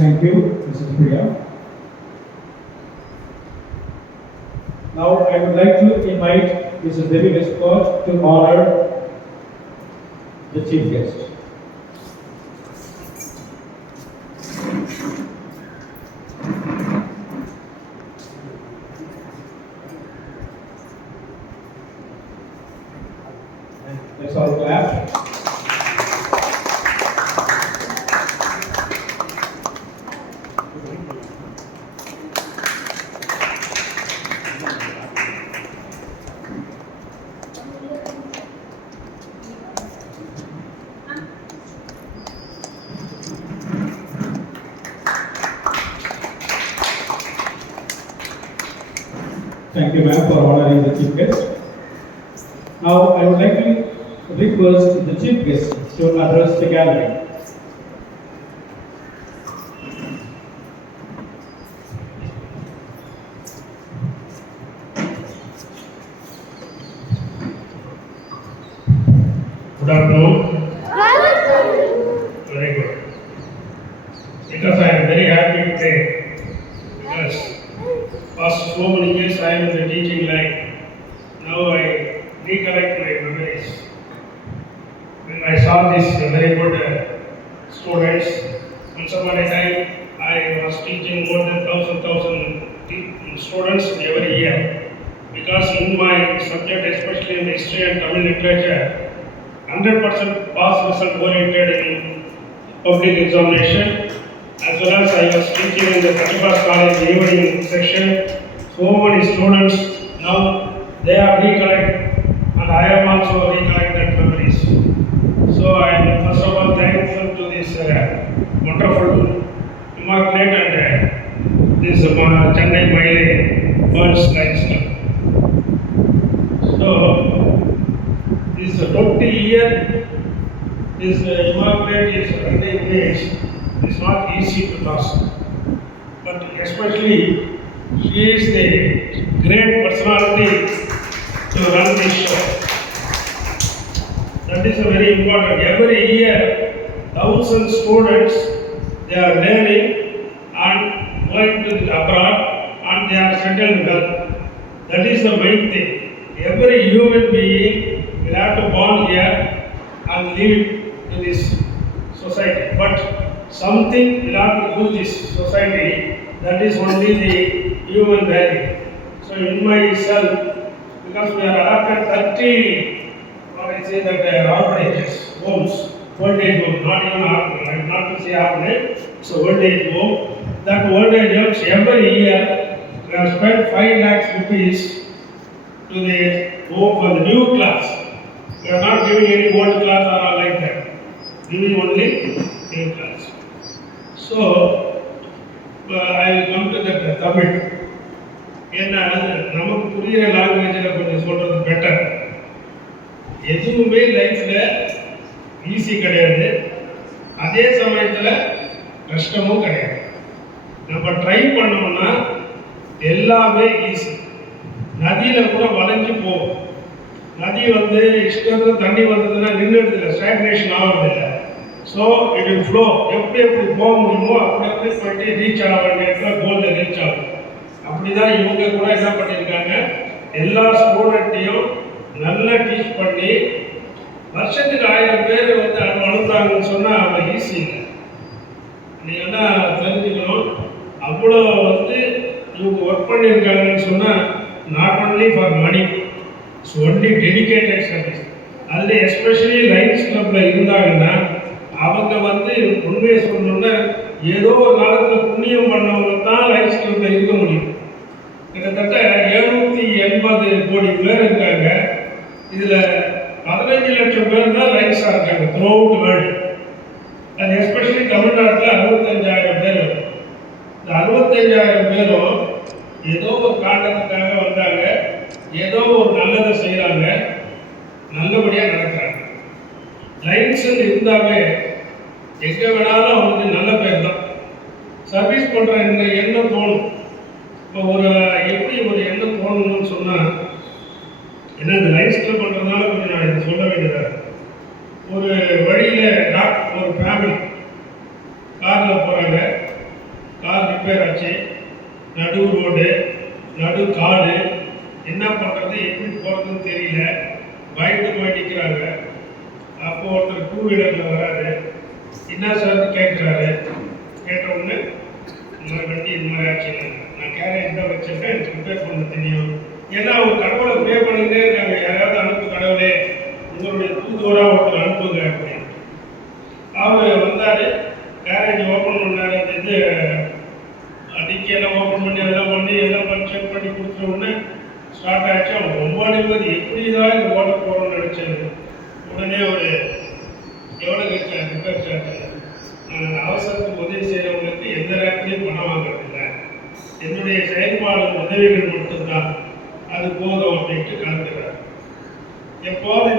Thank you, Mrs. Priya. Now I would like to invite Mrs. Devi Westcott to honor the chief guest. Let's all clap. Thank you, ma'am, for honoring the chief guest. Now, I would like to request the chief guest to address the gathering. Good afternoon. Very good. Because I am very happy today. Because past so many years I am in the teaching line. Now I recollect my memories. When I saw these very good students, once upon a time I was teaching more than 1,000 students every year. Because in my subject, especially in history and Tamil literature, 100% pass result oriented in public examination, as well as I was teaching in the Katipas College evening section. So many students now they are recollect, and I am also recollecting that memories. So I am first of all thankful to this wonderful Immaculate and this Chennai Maile Girls Science Club. So this 20-year, this Immaculate is running race. It's not easy to task, but especially she is the great personality to run this show. That is a very important. Every year, 1,000 students they are learning and going to the abroad, and they are settled well. That is the main thing. Every human being will have to born here and live in this society. But something will have to do this society, that is only the human value. So in myself, because we are adopted 30, or I say that orphanages, homes, old age home, not even orphanage, not to say orphanage, so old age home. That old age homes every year we have spent 5 lakhs rupees to the home for the new class. We are not giving any old class or all like that, giving only new class. So I will come to that Tamil. ஏன்னா நமக்கு புரிகிற லாங்குவேஜில் கொஞ்சம் சொல்கிறது பெட்டர். எதுவுமே லைஃப்பில் ஈஸி கிடையாது, அதே சமயத்தில் கஷ்டமும் கிடையாது. நம்ம ட்ரை பண்ணோம்னா எல்லாமே ஈஸி. நதியில் கூட வளைஞ்சு போகும். நதி இஷ்டத்தில் தண்ணி வந்ததுன்னா நின்றுடுதில்லை, ஸ்டாக்னேஷன் ஆகிறதில்லை. So it will flow. எப்படி போக முடியுமோ அப்படி போயிட்டு ரீச் ஆக வேண்டிய கோலில் ரீச் ஆகும். அப்படி தான் இவங்க கூட என்ன பண்ணியிருக்காங்க, எல்லா ஸ்டூடெண்ட்டையும் நல்லா டீச் பண்ணி வருஷத்துக்கு 1000 பேர் அனுப்புறாங்கன்னு சொன்னால் அவங்க ஈஸி இல்லை. நீங்கள் என்ன தெரிஞ்சுக்கணும், அவ்வளோ இவங்க ஒர்க் பண்ணியிருக்காங்கன்னு சொன்னால் not only for money, it's only dedicated service. அதில் எஸ்பெஷலி லைன்ஸ் கிளப்பில் இருந்தாங்கன்னா அவங்க உண்மையை சொல்லணுன்னா ஏதோ ஒரு காலத்தில் புண்ணியம் பண்ணவங்க தான் லைன்ஸ் கிளப்பில் இருக்க முடியும். கிட்டத்தட்ட 780 கோடி பேர் இருக்காங்க. இதில் 15 லட்சம் பேர் தான் லைன்ஸாக இருக்காங்க த்ரூ அவுட் வேர்ல்டு. அது எஸ்பெஷலி தமிழ்நாட்டில் 65,000 பேர். இந்த 65,000 பேரும் ஏதோ ஒரு காரணத்துக்காக வந்தாங்க, ஏதோ ஒரு நல்லதை செய்கிறாங்க, நல்லபடியாக நடக்கிறாங்க. லைன்ஸுன்னு இருந்தாவே எங்கே வேணாலும் அவங்களுக்கு நல்ல பேர் தான். சர்வீஸ் பண்ணுற எண்ணம் தோணும். இப்போ எப்படி ஒரு எண்ணம் தோணணும்னு சொன்னால், ஏன்னா இந்த லைன்ஸ் கிளப் பண்ணுறதுனால கொஞ்சம் நான் இதை சொல்ல வேண்டியதாக. ஒரு வழியில் ஒரு ஃபேமிலி காரில் போகிறாங்க. நடு ரோடு, நடு காடு, என்ன பண்ணுறது எப்படி போகிறதுன்னு தெரியல, பயந்து போய் நிற்கிறாங்க. அப்போ ஒருத்தர் டூ வீலரில் வராரு. என்ன சார் கேட்குறாரு. கேட்ட உடனே இந்த மாதிரி வண்டி இந்த மாதிரி ஆச்சு, நான் கேரேஜ் தான் வச்சிருக்கேன், எனக்கு ரிப்பேர் பண்ண தெரியும். ஏன்னா அவங்க கடவுளை ப்ரே பண்ணிக்கிட்டே இருக்காங்க, யாராவது அனுப்பு கடவுளே, உங்களுடைய தூதுவராக ஒருத்தர் அனுப்புங்க அப்படின்னு. அவர் வந்தார், கேரேஜ் ஓப்பன் பண்ணார். அந்த இது அடிக்கையெல்லாம் ஓப்பன் பண்ணி எல்லாம் செக் பண்ணி கொடுத்த உடனே ஸ்டார்ட் ஆகிடுச்சு. அவங்க ரொம்ப நிம்மதி, எப்படி தான் இந்த ஓட்ட போகிறோம்னு நினச்சது. உடனே ஒரு எவ்வளோ ரிப்பேர் சார்ஜ், அவசரத்துக்கு உதவி செய்கிறவங்களுக்கு எந்த நேரத்துலையும் பணம் வாங்குறதில்லை, என்னுடைய செயல்பாடு உதவிகள் மட்டும்தான், அது போதும் அப்படின்ட்டு கலந்துக்கிறார். எப்போது